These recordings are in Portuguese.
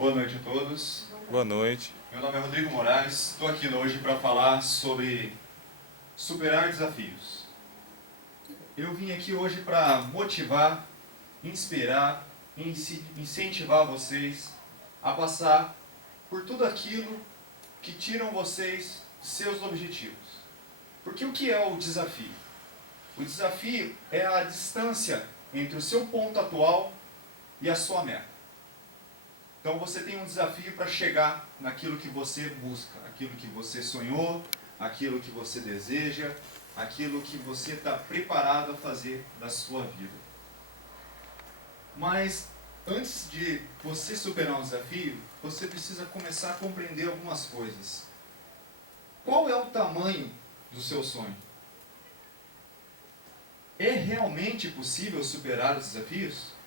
Boa noite a todos. Boa noite. Meu nome é Rodrigo Moraes. Estou aqui hoje para falar sobre superar desafios. Eu vim aqui hoje para motivar, inspirar, incentivar vocês a passar por tudo aquilo que tiram vocês de seus objetivos. Porque o que é o desafio? O desafio é a distância entre o seu ponto atual e a sua meta. Então você tem um desafio para chegar naquilo que você busca, aquilo que você sonhou, aquilo que você deseja, aquilo que você está preparado a fazer da sua vida. Mas antes de você superar um desafio, você precisa começar a compreender algumas coisas. Qual é o tamanho do seu sonho? É realmente possível superar os desafios?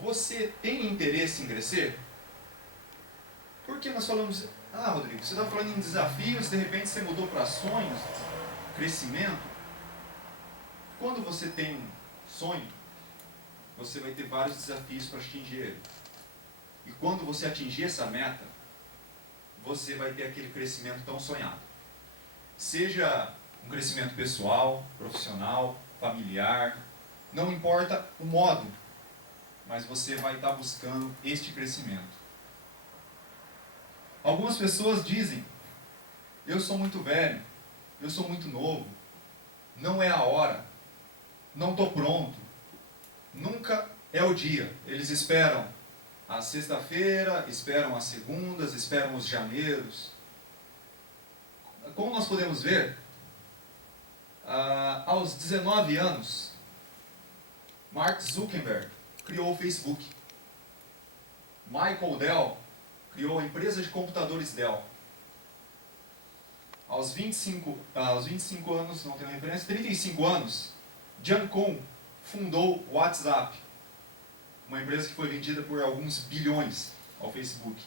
Você tem interesse em crescer? Porque nós falamos, Rodrigo, você está falando em desafios, de repente você mudou para sonhos, crescimento. Quando você tem um sonho, você vai ter vários desafios para atingir ele. E quando você atingir essa meta, você vai ter aquele crescimento tão sonhado. Seja um crescimento pessoal, profissional, familiar, não importa o modo, mas você vai estar buscando este crescimento. Algumas pessoas dizem, eu sou muito velho, eu sou muito novo, não é a hora, não estou pronto, nunca é o dia. Eles esperam a sexta-feira, esperam as segundas, esperam os janeiros. Como nós podemos ver, aos 19 anos, Mark Zuckerberg criou o Facebook. Michael Dell criou a empresa de computadores Dell. Aos 25 anos, não tenho referência, 35 anos, Jan Koum fundou o WhatsApp, uma empresa que foi vendida por alguns bilhões ao Facebook.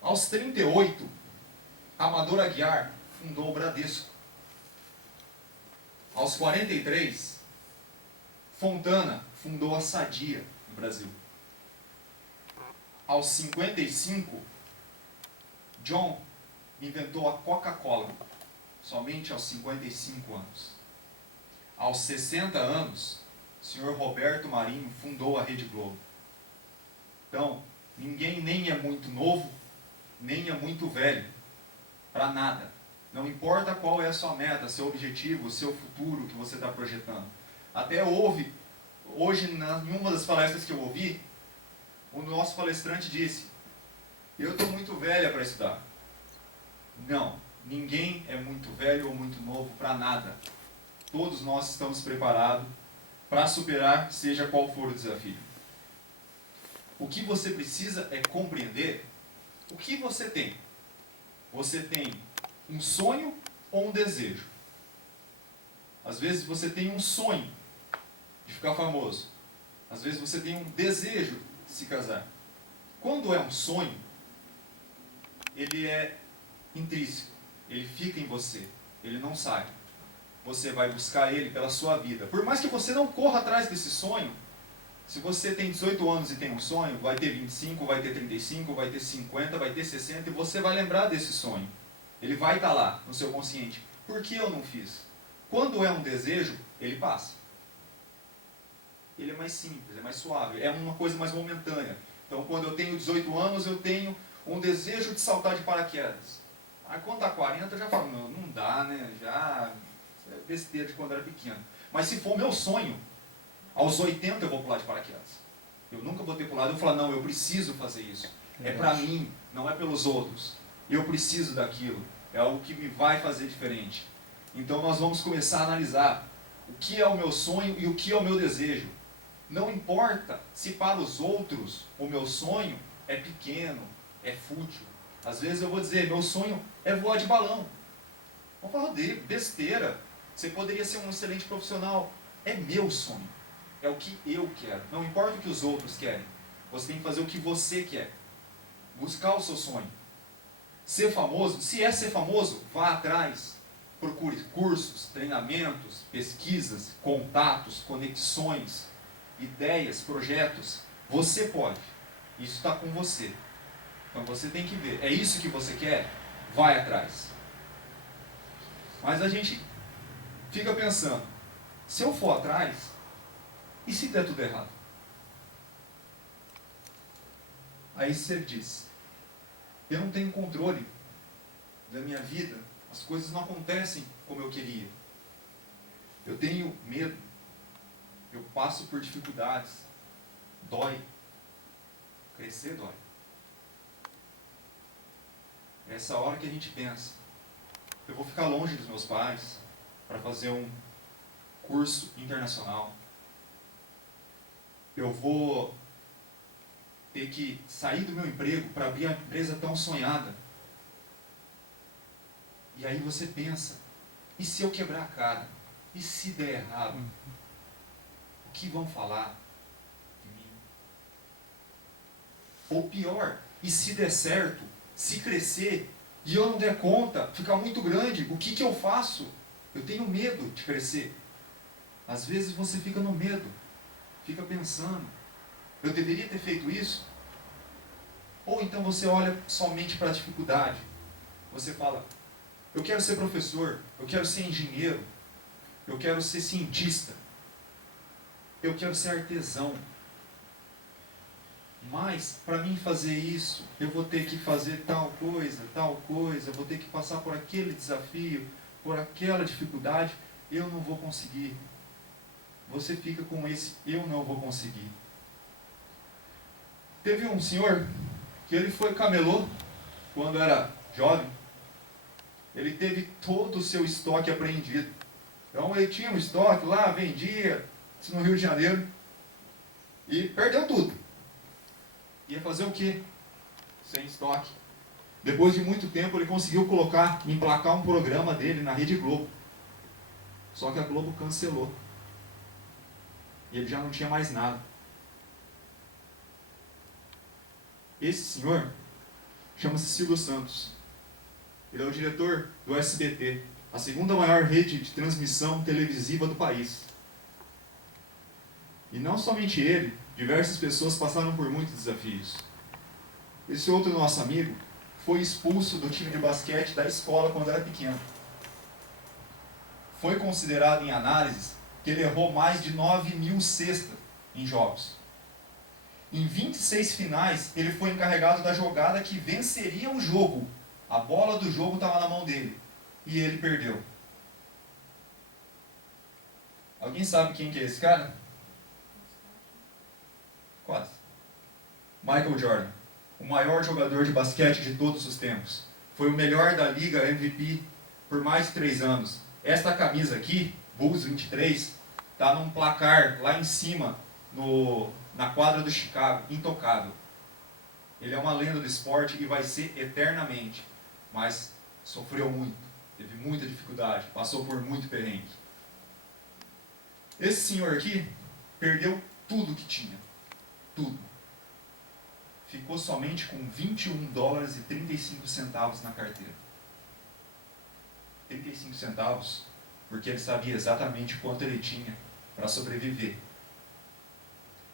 Aos 38, Amador Aguiar fundou o Bradesco. Aos 43, Fontana fundou a Sadia no Brasil. Aos 55, John inventou a Coca-Cola, somente aos 55 anos. Aos 60 anos, o senhor Roberto Marinho fundou a Rede Globo. Então, ninguém nem é muito novo, nem é muito velho, para nada. Não importa qual é a sua meta, seu objetivo, o seu futuro que você está projetando. Até hoje, em uma das palestras que eu ouvi, o nosso palestrante disse, eu estou muito velha para estudar. Não, ninguém é muito velho ou muito novo para nada. Todos nós estamos preparados para superar, seja qual for o desafio. O que você precisa é compreender o que você tem. Você tem um sonho ou um desejo? Às vezes você tem um sonho de ficar famoso. Às vezes você tem um desejo de se casar. Quando é um sonho, ele é intrínseco. Ele fica em você. Ele não sai. Você vai buscar ele pela sua vida. Por mais que você não corra atrás desse sonho, se você tem 18 anos e tem um sonho, vai ter 25, vai ter 35, vai ter 50, vai ter 60, e você vai lembrar desse sonho. Ele vai estar lá no seu consciente. Por que eu não fiz? Quando é um desejo, ele passa. Ele é mais simples, é mais suave, é uma coisa mais momentânea. Então, quando eu tenho 18 anos, eu tenho um desejo de saltar de paraquedas. Aí, quando está 40, eu já falo, não dá, né? Já é besteira de quando era pequeno. Mas se for meu sonho, aos 80 eu vou pular de paraquedas. Eu nunca vou ter pulado, eu vou falar, não, eu preciso fazer isso. É para mim, não é pelos outros. Eu preciso daquilo. É algo que me vai fazer diferente. Então nós vamos começar a analisar o que é o meu sonho e o que é o meu desejo. Não importa se para os outros o meu sonho é pequeno, é fútil. Às vezes eu vou dizer, meu sonho é voar de balão. Vamos falar de besteira. Você poderia ser um excelente profissional. É meu sonho. É o que eu quero. Não importa o que os outros querem. Você tem que fazer o que você quer. Buscar o seu sonho. Ser famoso, se é ser famoso, vá atrás. Procure cursos, treinamentos, pesquisas, contatos, conexões, ideias, projetos. Você pode. Isso está com você. Então você tem que ver. É isso que você quer? Vai atrás. Mas a gente fica pensando, se eu for atrás, e se der tudo errado? Aí você diz, eu não tenho controle da minha vida, as coisas não acontecem como eu queria. Eu tenho medo, eu passo por dificuldades, dói. Crescer dói. É essa hora que a gente pensa, eu vou ficar longe dos meus pais para fazer um curso internacional. Eu vou ter que sair do meu emprego para abrir a empresa tão sonhada. E aí você pensa, e se eu quebrar a cara? E se der errado? O que vão falar de mim? Ou pior, e se der certo, se crescer, e eu não der conta, ficar muito grande, o que eu faço? Eu tenho medo de crescer. Às vezes você fica no medo, fica pensando, eu deveria ter feito isso? Ou então você olha somente para a dificuldade. Você fala, eu quero ser professor, eu quero ser engenheiro, eu quero ser cientista, eu quero ser artesão. Mas, para mim fazer isso, eu vou ter que fazer tal coisa, eu vou ter que passar por aquele desafio, por aquela dificuldade, eu não vou conseguir. Você fica com esse, eu não vou conseguir. Teve um senhor, que ele foi camelô, quando era jovem, ele teve todo o seu estoque apreendido. Então ele tinha um estoque lá, vendia, isso no Rio de Janeiro, e perdeu tudo. Ia fazer o quê? Sem estoque. Depois de muito tempo ele conseguiu emplacar um programa dele na Rede Globo. Só que a Globo cancelou. E ele já não tinha mais nada. Esse senhor chama-se Silvio Santos. Ele é o diretor do SBT, a segunda maior rede de transmissão televisiva do país. E não somente ele, diversas pessoas passaram por muitos desafios. Esse outro nosso amigo foi expulso do time de basquete da escola quando era pequeno. Foi considerado em análises que ele errou mais de 9.000 cestas em jogos. Em 26 finais, ele foi encarregado da jogada que venceria o jogo. A bola do jogo estava na mão dele. E ele perdeu. Alguém sabe quem que é esse cara? Quase. Michael Jordan, o maior jogador de basquete de todos os tempos. Foi o melhor da liga, MVP, por mais de 3 anos. Esta camisa aqui, Bulls 23, está num placar lá em cima, na quadra do Chicago, intocável. Ele é uma lenda do esporte e vai ser eternamente. Mas sofreu muito, teve muita dificuldade, passou por muito perrengue. Esse senhor aqui perdeu tudo que tinha. Tudo. Ficou somente com 21 dólares e 35 centavos na carteira. 35 centavos, porque ele sabia exatamente quanto ele tinha para sobreviver.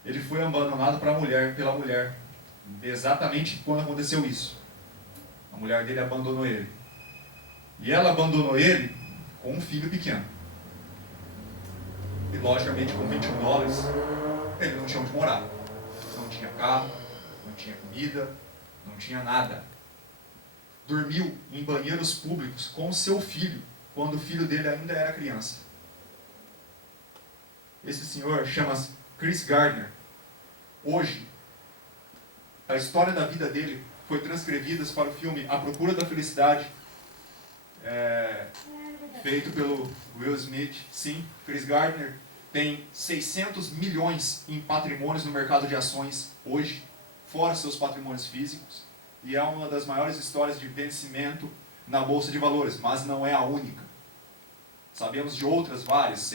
Ele foi abandonado pela mulher, exatamente quando aconteceu isso. A mulher dele abandonou ele. E ela abandonou ele com um filho pequeno. E logicamente com 21 dólares, ele não tinha onde morar. Não tinha carro, não tinha comida, não tinha nada. Dormiu em banheiros públicos com seu filho, quando o filho dele ainda era criança. Esse senhor chama-se Chris Gardner. Hoje, a história da vida dele foi transcrevida para o filme A Procura da Felicidade, feito pelo Will Smith. Sim, Chris Gardner tem 600 milhões em patrimônios no mercado de ações hoje, fora seus patrimônios físicos, e é uma das maiores histórias de vencimento na Bolsa de Valores, mas não é a única. Sabemos de outras várias,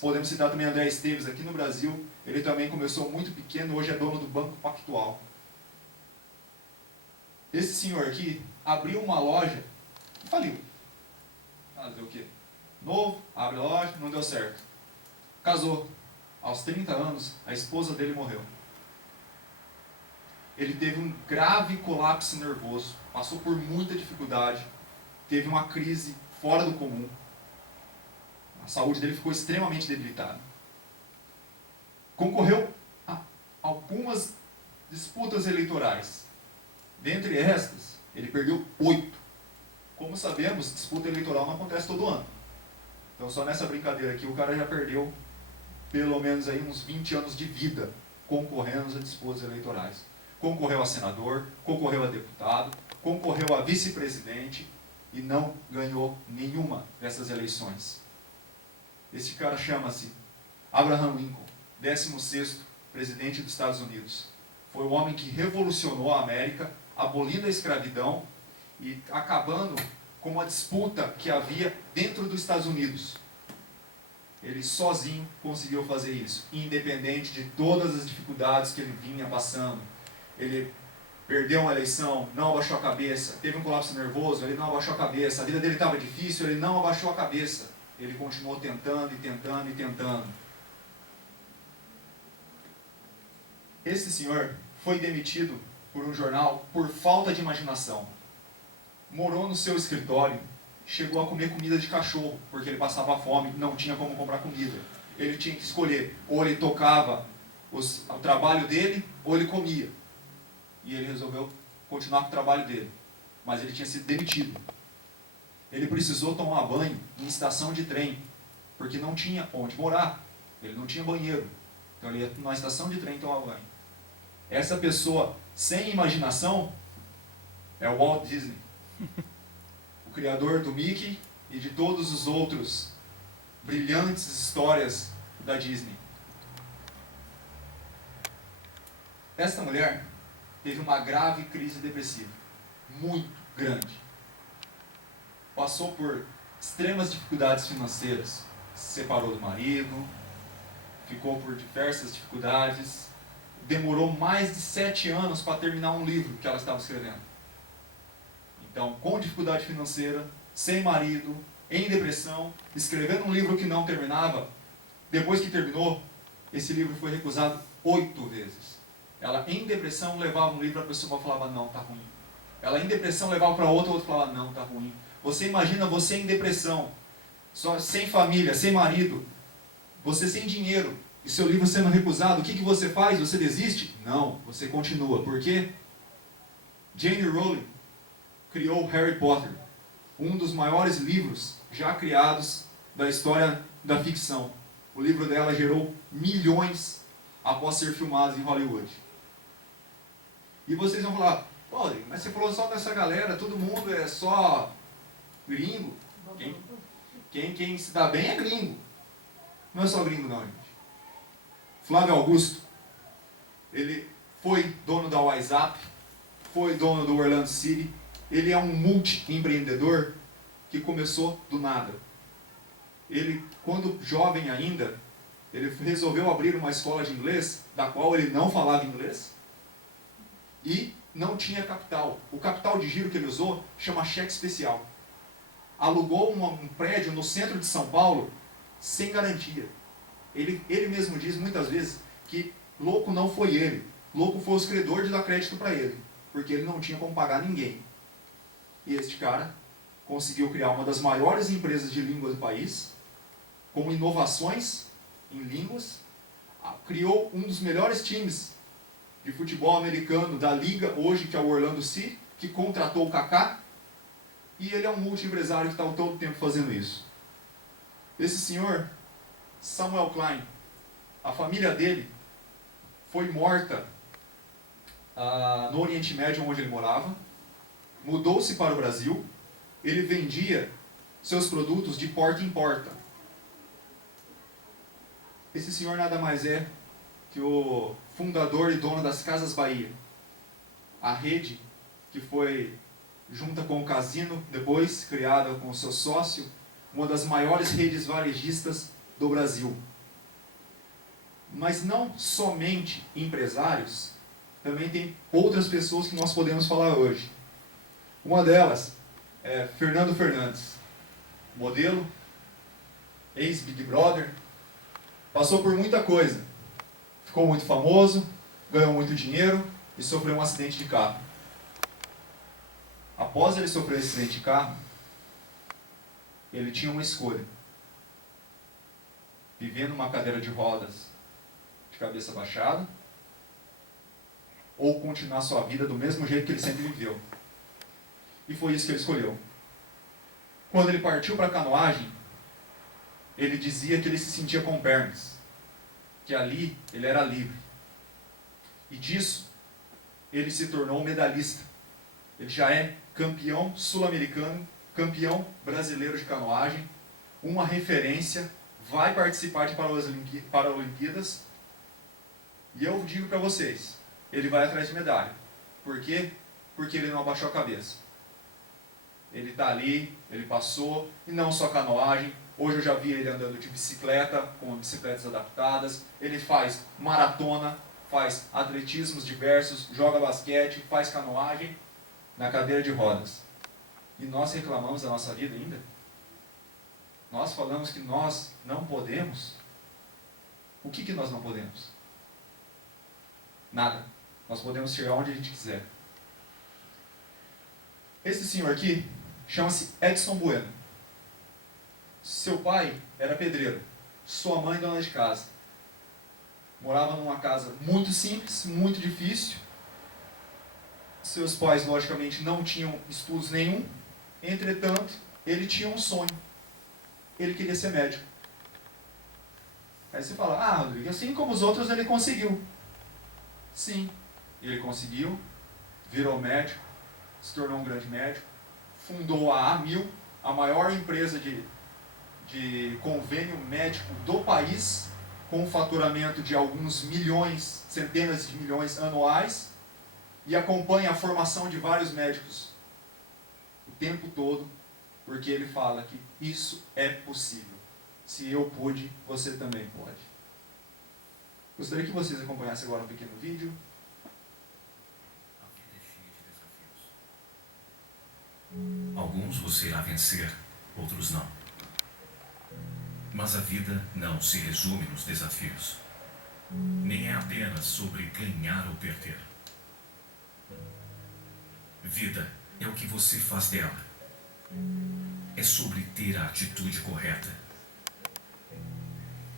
podemos citar também André Esteves aqui no Brasil, ele também começou muito pequeno, hoje é dono do Banco Pactual. Esse senhor aqui abriu uma loja e faliu. Fazer o quê? Novo, abre a loja, não deu certo. Casou. Aos 30 anos, a esposa dele morreu. ele teve um grave colapso nervoso, passou por muita dificuldade, teve uma crise fora do comum. A saúde dele ficou extremamente debilitada. Concorreu a algumas disputas eleitorais. Dentre estas, ele perdeu 8. Como sabemos, disputa eleitoral não acontece todo ano. Então, só nessa brincadeira aqui, o cara já perdeu pelo menos aí uns 20 anos de vida concorrendo a disputas eleitorais. Concorreu a senador, concorreu a deputado, concorreu a vice-presidente e não ganhou nenhuma dessas eleições. Esse cara chama-se Abraham Lincoln, 16º presidente dos Estados Unidos. Foi o homem que revolucionou a América, abolindo a escravidão e acabando com uma disputa que havia dentro dos Estados Unidos. Ele sozinho conseguiu fazer isso, independente de todas as dificuldades que ele vinha passando. Ele perdeu uma eleição, não abaixou a cabeça, teve um colapso nervoso, ele não abaixou a cabeça, a vida dele estava difícil, ele não abaixou a cabeça. Ele continuou tentando e tentando e tentando. Esse senhor foi demitido por um jornal por falta de imaginação. Morou no seu escritório, chegou a comer comida de cachorro, porque ele passava fome, não tinha como comprar comida. Ele tinha que escolher, ou ele tocava o trabalho dele, ou ele comia. E ele resolveu continuar com o trabalho dele. Mas ele tinha sido demitido. Ele precisou tomar banho em estação de trem, porque não tinha onde morar. Ele não tinha banheiro. Então ele ia numa estação de trem tomar banho. Essa pessoa sem imaginação é o Walt Disney. O criador do Mickey e de todos os outros brilhantes histórias da Disney. Esta mulher teve uma grave crise depressiva, muito grande. Passou por extremas dificuldades financeiras, se separou do marido, ficou por diversas dificuldades, demorou mais de 7 anos para terminar um livro que ela estava escrevendo. Então, com dificuldade financeira, sem marido, em depressão, escrevendo um livro que não terminava, depois que terminou, esse livro foi recusado 8 vezes. Ela, em depressão, levava um livro, a pessoa falava, não, tá ruim. Ela, em depressão, levava para outra, o outro falava, não, tá ruim. Você imagina você em depressão, só, sem família, sem marido, você sem dinheiro, e seu livro sendo recusado, o que você faz? Você desiste? Não, você continua. Por quê? J.K. Rowling criou Harry Potter, um dos maiores livros já criados da história da ficção. O livro dela gerou milhões após ser filmado em Hollywood. E vocês vão falar, pô, mas você falou só dessa galera, todo mundo é só gringo. Quem se dá bem é gringo. Não é só gringo não, gente. Flávio Augusto, ele foi dono da WhatsApp, foi dono do Orlando City, ele é um multi-empreendedor que começou do nada. Ele, quando jovem ainda, ele resolveu abrir uma escola de inglês, da qual ele não falava inglês, e não tinha capital. O capital de giro que ele usou chama cheque especial. Alugou um prédio no centro de São Paulo, sem garantia. Ele mesmo diz muitas vezes que louco não foi ele, louco foi os credores de dar crédito para ele, porque ele não tinha como pagar ninguém. E este cara conseguiu criar uma das maiores empresas de línguas do país, com inovações em línguas, criou um dos melhores times de futebol americano da liga hoje, que é o Orlando City, que contratou o Kaká, e ele é um multi-empresário que está todo o tempo fazendo isso. Esse senhor, Samuel Klein, a família dele foi morta no Oriente Médio, onde ele morava, mudou-se para o Brasil, ele vendia seus produtos de porta em porta. Esse senhor nada mais é que o fundador e dono das Casas Bahia, a rede que foi, junta com o Casino, depois criada com o seu sócio, uma das maiores redes varejistas do Brasil. Mas não somente empresários, também tem outras pessoas que nós podemos falar hoje. Uma delas é Fernando Fernandes, modelo, ex-Big Brother, passou por muita coisa, ficou muito famoso, ganhou muito dinheiro, e sofreu um acidente de carro. Após ele sofrer esse acidente de carro, ele tinha uma escolha: viver numa cadeira de rodas, de cabeça baixada, ou continuar sua vida do mesmo jeito que ele sempre viveu. E foi isso que ele escolheu. Quando ele partiu para a canoagem, ele dizia que ele se sentia com pernas, que ali ele era livre. E disso, ele se tornou medalhista. Ele já é campeão sul-americano, campeão brasileiro de canoagem, uma referência, vai participar de Paralimpíadas. E eu digo para vocês, ele vai atrás de medalha. Por quê? Porque ele não abaixou a cabeça. Ele está ali, ele passou, e não só canoagem. Hoje eu já vi ele andando de bicicleta, com bicicletas adaptadas. Ele faz maratona, faz atletismos diversos, joga basquete, faz canoagem na cadeira de rodas. E nós reclamamos da nossa vida ainda? Nós falamos que nós não podemos? O que nós não podemos? Nada. Nós podemos chegar onde a gente quiser. Esse senhor aqui chama-se Edson Bueno. Seu pai era pedreiro, sua mãe dona de casa. Morava numa casa muito simples, muito difícil. Seus pais, logicamente, não tinham estudos nenhum. Entretanto, ele tinha um sonho. Ele queria ser médico. Aí você fala, Rodrigo, assim como os outros ele conseguiu. Sim, ele conseguiu, virou médico, se tornou um grande médico, fundou a Amil, a maior empresa de convênio médico do país, com um faturamento de alguns milhões, centenas de milhões anuais, e acompanha a formação de vários médicos o tempo todo, porque ele fala que isso é possível. Se eu pude, você também pode. Gostaria que vocês acompanhassem agora um pequeno vídeo. A vida é cheia de desafios. Alguns você irá vencer, outros não. Mas a vida não se resume nos desafios. Nem é apenas sobre ganhar ou perder. Vida é o que você faz dela. É sobre ter a atitude correta.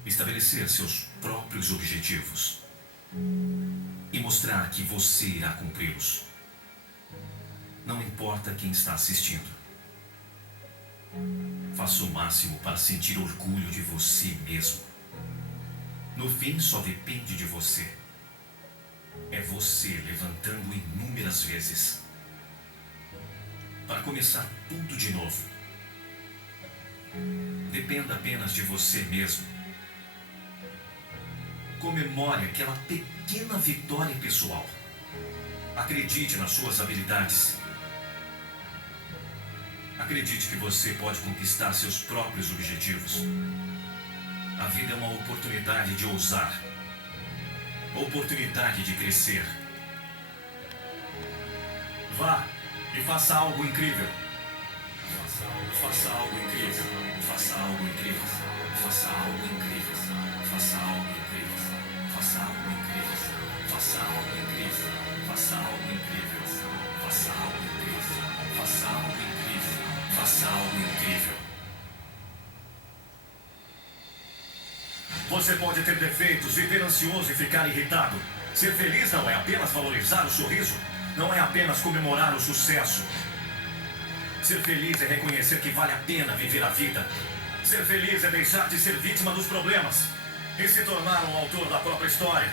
Estabelecer seus próprios objetivos. E mostrar que você irá cumpri-los. Não importa quem está assistindo. Faça o máximo para sentir orgulho de você mesmo. No fim, só depende de você. É você levantando inúmeras vezes. Para começar tudo de novo. Dependa apenas de você mesmo. Comemore aquela pequena vitória pessoal. Acredite nas suas habilidades. Acredite que você pode conquistar seus próprios objetivos. A vida é uma oportunidade de ousar. Oportunidade de crescer. Vá e faça algo incrível. Faça algo incrível. Faça algo incrível. Faça algo incrível. Faça algo incrível. Faça algo incrível. Faça algo incrível. Faça algo incrível. Faça algo incrível. Faça algo incrível. Faça algo incrível. Você pode ter defeitos, viver ansioso e ficar irritado. Ser feliz não é apenas valorizar o sorriso, não é apenas comemorar o sucesso. Ser feliz é reconhecer que vale a pena viver a vida. Ser feliz é deixar de ser vítima dos problemas e se tornar um autor da própria história.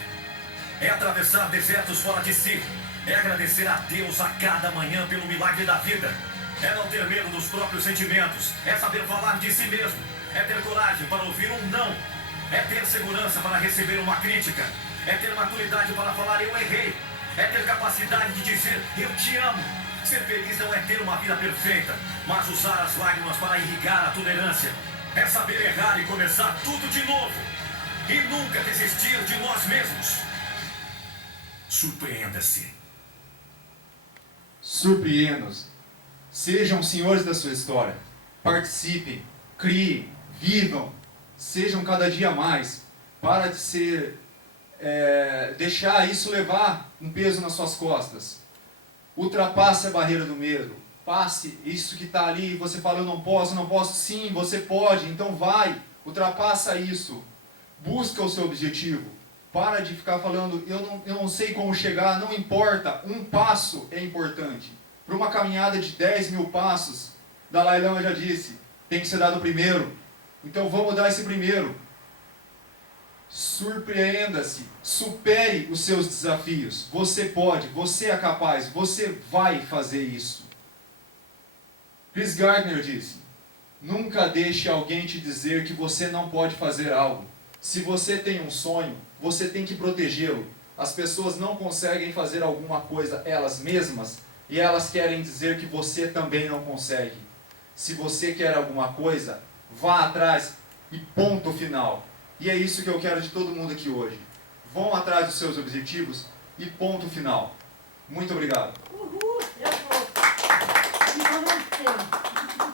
É atravessar desertos fora de si. É agradecer a Deus a cada manhã pelo milagre da vida. É não ter medo dos próprios sentimentos. É saber falar de si mesmo. É ter coragem para ouvir um não. É ter segurança para receber uma crítica. É ter maturidade para falar eu errei. É ter capacidade de dizer eu te amo. Ser feliz não é ter uma vida perfeita, mas usar as lágrimas para irrigar a tolerância. É saber errar e começar tudo de novo. E nunca desistir de nós mesmos. Surpreenda-se. Surpreenda-se. Sejam senhores da sua história. Participem, criem, vivam. Sejam cada dia mais. Para de ser deixar isso levar um peso nas suas costas. Ultrapasse a barreira do medo. Passe isso que está ali, você fala, eu não posso. Sim, você pode, então vai. Ultrapassa isso. Busca o seu objetivo. Para de ficar falando, eu não sei como chegar, não importa. Um passo é importante. Para uma caminhada de 10 mil passos, Dalai Lama já disse, tem que ser dado o primeiro. Então vamos dar esse primeiro. Surpreenda-se, supere os seus desafios. Você pode, você é capaz, você vai fazer isso. Chris Gardner disse, nunca deixe alguém te dizer que você não pode fazer algo. Se você tem um sonho, você tem que protegê-lo. As pessoas não conseguem fazer alguma coisa elas mesmas e elas querem dizer que você também não consegue. Se você quer alguma coisa, vá atrás e ponto final. E é isso que eu quero de todo mundo aqui hoje. Vão atrás dos seus objetivos e ponto final. Muito obrigado. Uhul, eu vou. E vamos ter.